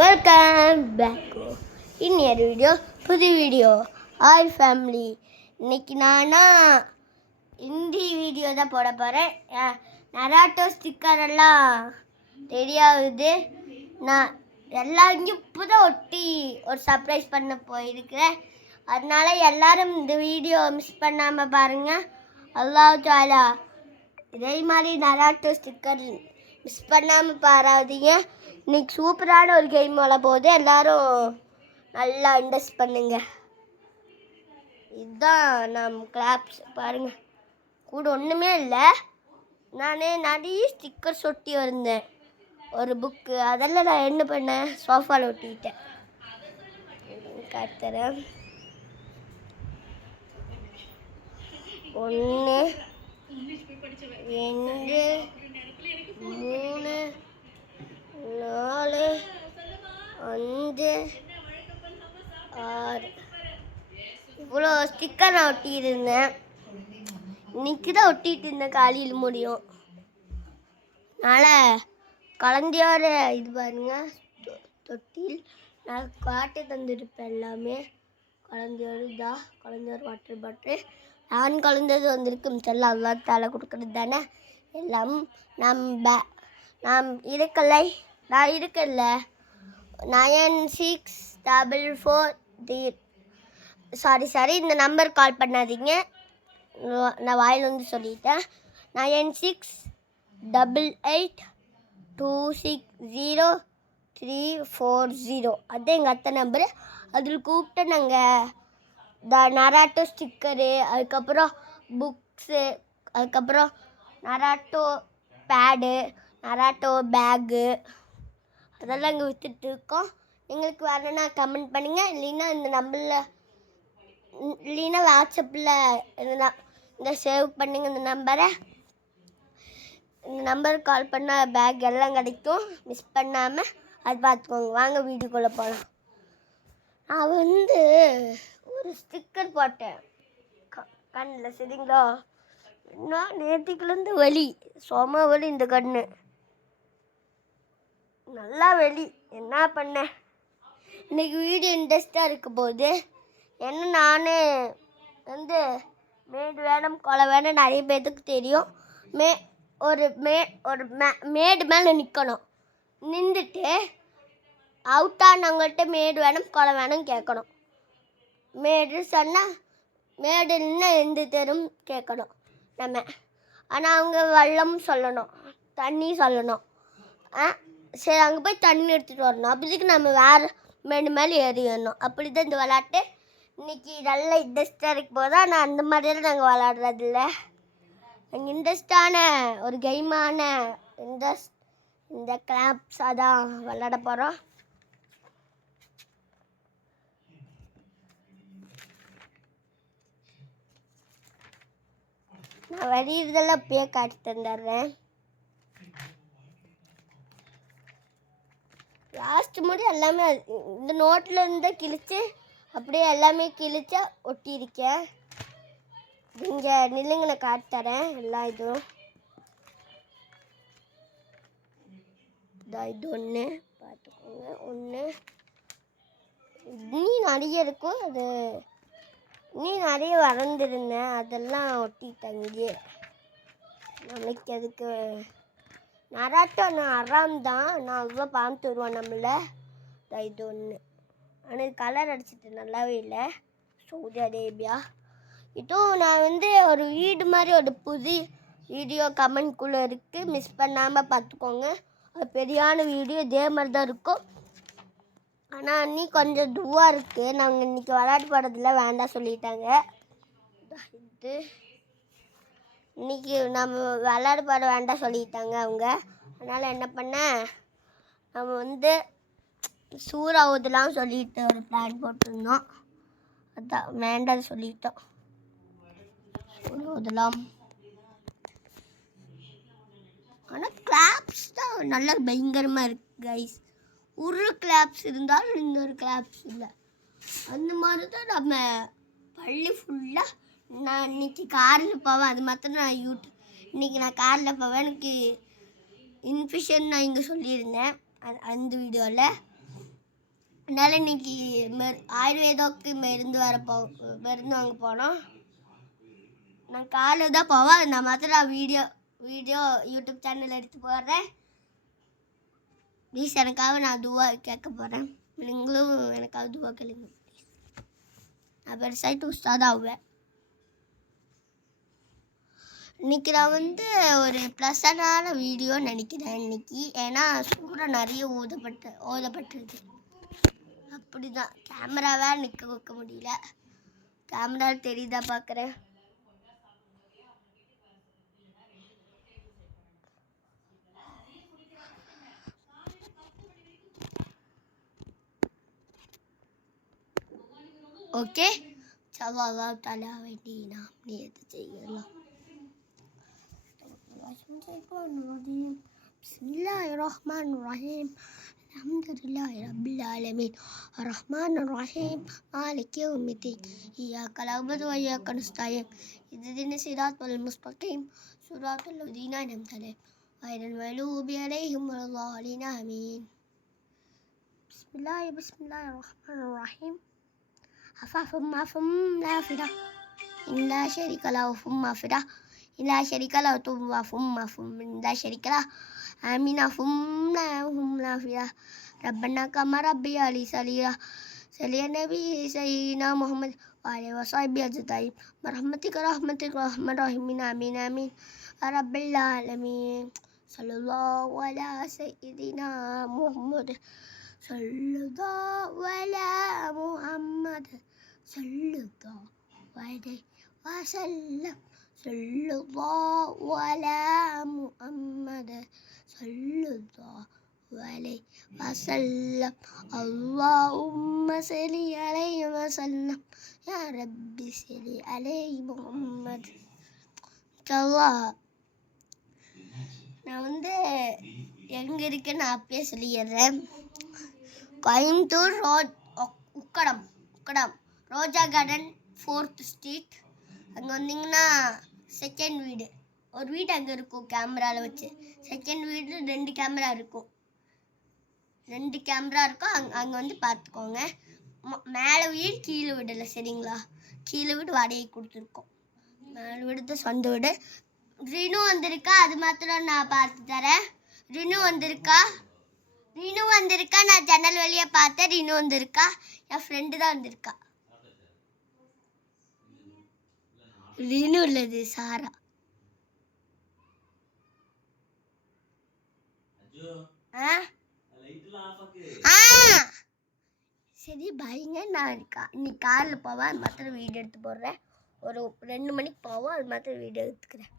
Welcome back. இன்னொரு புது video. Hi family, இன்னைக்கு நானா ஹிந்தி வீடியோ தான் போட போகிறேன். நராட்டோ ஸ்டிக்கர் எல்லாம் ரெடியாகுது. நான் எல்லாருக்கும் இப்போ தான் ஒட்டி ஒரு சர்ப்ரைஸ் பண்ண போயிருக்கிறேன். அதனால எல்லாரும் இந்த வீடியோ மிஸ் பண்ணாமல் பாருங்கள். அல்லாஹ் தாலா இதே மாதிரி நராட்டோ ஸ்டிக்கர் மிஸ் பண்ணாமல் பாராதீங்க. இன்னைக்கு சூப்பரான ஒரு கேம் வர போகுது. எல்லாரும் நல்லா இன்வெஸ்ட் பண்ணுங்க. இதுதான் நம்ம கிளாப்ஸ் பாருங்கள். கூட ஒன்றுமே இல்லை. நான் நிறைய ஸ்டிக்கர்ஸ் ஒட்டி வந்தேன். ஒரு புக்கு அதெல்லாம் நான் என்ன பண்ணேன், சோஃபாவில் ஒட்டிக்கிட்டேன். காட்டுறேன். 1 2 3 4 5 6 இவ்வளோ ஸ்டிக்கர் நான் ஒட்டியிருந்தேன். இன்னைக்கு தான் ஒட்டிகிட்டு இருந்தேன், காலையில் முடியும். அதனால் குழந்தையோட இது பாருங்க, தொட்டில் நான் காட்டு தந்துருப்பேன். எல்லாமே குழந்தையோடு தான். குழந்தையோட வாட்டர் பாட்டில் நான் குழந்தைது வந்திருக்கு. மிச்செல்லாம் அல்லா தால கொடுக்குறது தானே. எல்லாம் நாம் இருக்கலை. நான் இருக்கல 9644 சாரி இந்த நம்பர் கால் பண்ணாதீங்க. நான் வாயில் வந்து சொல்லிட்டேன். 9688260340. அதுதான் எங்கள் அத்தை நம்பரு. அதில் கூப்பிட்டு நாங்கள் நராட்டோ ஸ்டிக்கரு, அதுக்கப்புறம் புக்ஸு, அதுக்கப்புறம் நராட்டோ பேடு, நராட்டோ பேகு அதெல்லாம் இங்கே விற்றுட்டு இருக்கோம். எங்களுக்கு வேணும்னா கமெண்ட் பண்ணுங்கள். இல்லைன்னா இந்த நம்பரில், இல்லைன்னா வாட்ஸ்அப்பில் இந்த சேவ் பண்ணுங்க இந்த நம்பரை. இந்த நம்பருக்கு கால் பண்ணால் பேக் எல்லாம் கிடைக்கும். மிஸ் பண்ணாமல் அது பார்த்துக்கோங்க. வாங்க வீடியோக்குள்ளே போகலாம். நான் ஒரு ஸ்டிக்கர் போட்டேன் கண்ணில். சரிங்களா? என்ன நேற்றுக்குலேருந்து வலி, சொம வலி. இந்த கண்ணு நல்லா வெளி. என்ன பண்ணேன், இன்றைக்கி வீடியோ இன்ட்ரெஸ்டாக இருக்க போது. ஏன்னா நான் மேடு வேணும் கொலை வேணும் நிறைய பேர்த்துக்கு தெரியும். ஒரு மேடு மேலே நிற்கணும். நின்றுட்டு அவுட் ஆனவங்கள்ட்ட மேடு வேணும் கொலை வேணும் கேட்கணும். மேடு சொன்னால் மேடு நின்று எந்த தெரும் கேட்கணும் நம்ம. ஆனால் அவங்க வெள்ளம் சொல்லணும், தண்ணி சொல்லணும். சரி, அங்கே போய் தண்ணி எடுத்துகிட்டு வரணும். அப்போதைக்கு நம்ம வேறு மேடு மேலே ஏறிடணும். அப்படி தான் இந்த விளாட்டு. இன்றைக்கி நல்ல இன்ட்ரெஸ்டாக இருக்கும் போது தான். நான் அந்த மாதிரியெல்லாம் நாங்கள் விளாட்றதில்ல. நாங்கள் இன்ட்ரெஸ்டான ஒரு கேமான இந்த கிளாப்ஸாக தான் விளாட போகிறோம். நான் வரையிறதெல்லாம் அப்படியே காட்டி தந்துடுறேன். லாஸ்ட் முடி எல்லாமே இந்த நோட்டில் இருந்தால் கிழிச்சு அப்படியே எல்லாமே கிழிச்சா ஒட்டியிருக்கேன். இங்கே நில்லுங்க, நான் காட்டுறேன் எல்லா இதுவும். இது ஒன்று பார்த்துக்கோங்க. ஒன்று இன்னும் நிறைய இருக்கும். அது இன்னும் நிறைய வரைஞ்சிருந்தேன், அதெல்லாம் ஒட்டிட்டாங்க. நாளைக்கு அதுக்கு நராட்டோ நான் அறாம் தான். நான் அவ்வளோ பார்த்து வருவேன் நம்மளை. இது ஒன்று. ஆனால் கலர் அடிச்சிட்டு நல்லாவே இல்லை. Saudi Arabia. இதுவும் நான் ஒரு வீடு மாதிரி ஒரு புது வீடியோ கமெண்ட்குள்ளே இருக்குது. மிஸ் பண்ணாமல் பார்த்துக்கோங்க. அது பெரியான வீடியோ இதே மாதிரி தான் இருக்கும். ஆனால் அன்னி கொஞ்சம் துவாக இருக்குது. நாங்கள் இன்றைக்கி விளையாட்டு படத்தில் வேண்டாம் சொல்லிட்டாங்க. இது இன்றைக்கி நம்ம விளையாடு பாட வேண்டாம் சொல்லிட்டாங்க அவங்க. அதனால் என்ன பண்ணேன், நம்ம சூறா ஊதலாம் சொல்லிட்டு ஒரு பிளான் போட்டிருந்தோம். அதான் வேண்டாம் சொல்லிட்டோம். சூறா ஊதலாம். ஆனால் கிளாப்ஸ் தான் நல்லா பயங்கரமாக இருக்குது கைஸ். ஒரு கிளாப்ஸ் இருந்தாலும் இன்னொரு கிளாப்ஸ் இல்லை. அந்த மாதிரி தான் நம்ம பள்ளி ஃபுல்லாக. நான் இன்றைக்கி காரில் போவேன். அது மாத்திரம் நான் இன்றைக்கி நான் காரில் போவேன். எனக்கு இன்ஃபிஷன் நான் இங்கே சொல்லியிருந்தேன் அந்த வீடியோவில். அதனால் இன்னைக்கு ஆயுர்வேதாவுக்கு மருந்து வாங்க போனோம். நான் காலையில் தான் போவேன். அந்த மாதிரி நான் வீடியோ யூடியூப் சேனல் எடுத்து போடுறேன். ப்ளீஸ் எனக்காக நான் துவா கேட்க போகிறேன். நீங்களும் எனக்காக துவா கேளுங்க ப்ளீஸ். நான் பெருசாகிட்டு உஸ்தாதாகுவேன். இன்றைக்கி நான் ஒரு ப்ளசண்டான வீடியோ நினைக்கிறேன் இன்னைக்கு. ஏன்னா சூடாக நிறைய ஓதப்பட்டிருக்கு. அப்படி தான் கேமராவை நிற்க வைக்க முடியல. கேமரா தெரியுதா பார்க்குறேன். ஓகே, சலோ அல்லாஹ் தஆலா வேண்டி நாம் நியத்து செய்யலாம். பிஸ்மில்லாஹிர்ரஹ்மானிர்ரஹீம். அல்ஹம்துலில்லாஹி ரப்பில் ஆலமீன். அர்ரஹ்மானிர் ரஹீம். மாலிகி யௌமிddin. இய்யாக நஅபுது வ இய்யாக நஸ்தஈன். இஹ்தினஸ் ஸிராத்தல் முஸ்தகீம். ஸிராத்தல் லதீன அன்அம்த அலைஹிம் கய்ரில் மக்தூபி அலைஹிம் வலல்லாலீன். ஆமீன். பிஸ்மில்லாஹிர்ரஹ்மானிர்ரஹீம். அஃபஃபும் நாஃபிரா இல்லா ஷரீக லஹு ஃபும்மஃபிரா இல்லா ஷரீக லஹு துவஃபும் இல்லா ஷரீக லஹு ஆமீன். ஃபும் நாஃபிரா ரப்பனா கமா ரப்பி அலி சலியா சலியா நபி சையீனா முஹம்மத் வஅலைஹி வஸஹ்பிஹி அஜ்மஈன் பிரஹ்மதிக ரஹ்மன் ரஹீமின். ஆமீன் ஆமீன் ரப்பல் ஆலமீன். ஸல்லல்லாஹு அலா சய்யிதினா முஹம்மத் ஸல்லல்லாஹு அலா முஹம்மத் ஸல்லல்லாஹு அலைஹி வஸல்லம். ஸல்லல்லாஹு அலா முஹம்மத் ஸல்லல்லாஹு அலைஹி வஸல்லம். அல்லாஹும்ம ஸல்லி அலைஹி வஸல்லம். யா ரப்பி ஸல்லி அலைஹி முஹம்மத். இன்ஷாஅல்லாஹ் நான் எங்கே இருக்கேன்னு நான் அப்பயே சொல்லிடுறேன். கோயம்புத்தூர் உக்கடம் ரோஜா கார்டன் 4th ஸ்ட்ரீட். அங்கே வந்தீங்கன்னா செகண்ட் வீடு. ஒரு வீடு அங்கே இருக்கும் கேமராவில் வச்சு. செகண்ட் வீடு 2 கேமரா இருக்கும். அங்கே பார்த்துக்கோங்க. மேலே வீடு கீழே வீடில் சரிங்களா? கீழே வீடு வாடகை கொடுத்துருக்கோம். மேலே வீடு தான் சொந்த வீடு. ரினு வந்திருக்கா, அது மாத்திரம் நான் பார்த்து தரேன். ரினு வந்திருக்கா. நான் ஜன்னல் வழியா பார்த்தேன். ரினு வந்திருக்கா. என் ஃப்ரெண்டு தான் வந்திருக்கா. ரினு உள்ளது சாரா. சரி பயங்க. நான் இன்னைக்கு காரில் போவேன். அது மாத்திரம் வீடியோ எடுத்து போடுறேன். ஒரு 2 மணிக்கு போவோம். அது மாத்திரம் வீடியோ எடுத்துக்கிறேன்.